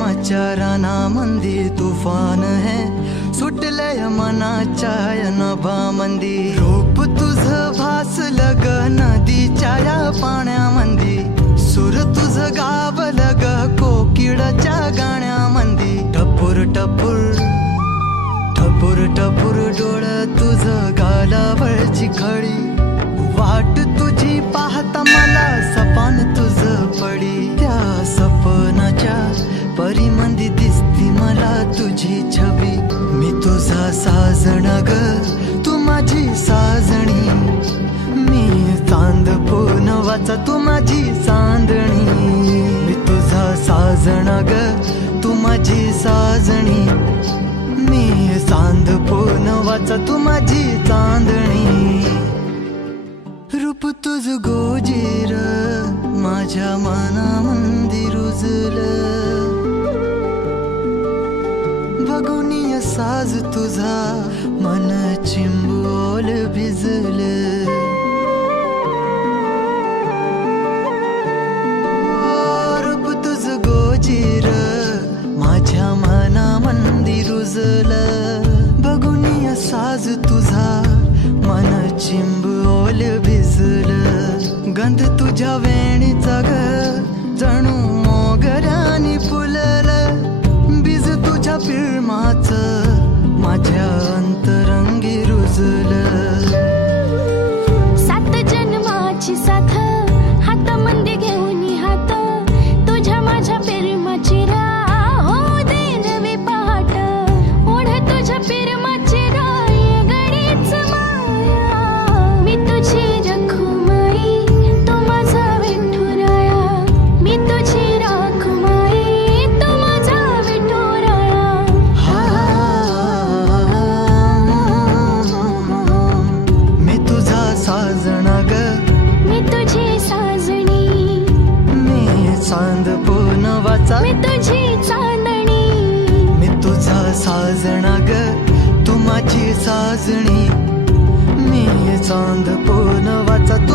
प्रेमाच्या रानामंदी तुफान है। सुटलय मनाच्या नभामंदी रूप तुझ भासलं नदी नदीच्या साजण ग तू माझी साजणी. मी चांद वाचा तू माझी चांदणी. मी तुझा साजण ग तू माझी साजणी. मी चांद वाचा तू माझी चांदणी. रूप तुझ गोजीर माझ्या मना मंदिर उजलं साज तुझा मन चिंबोल भिजल. रूप तुझ गोजीर माझ्या मनामंदी रुजल. बघुनी साज तुझा मन चिंबोल भिजल. गंध तुझ्या वेणीचा ग जणू मोगऱ्यानी फुलल. बीज तुझ्या पिळमाच चांद वाचा. मी तुझी चांदणी. मी तुझा साजणा ग तू माझी साजणी. मी चांद वाचा.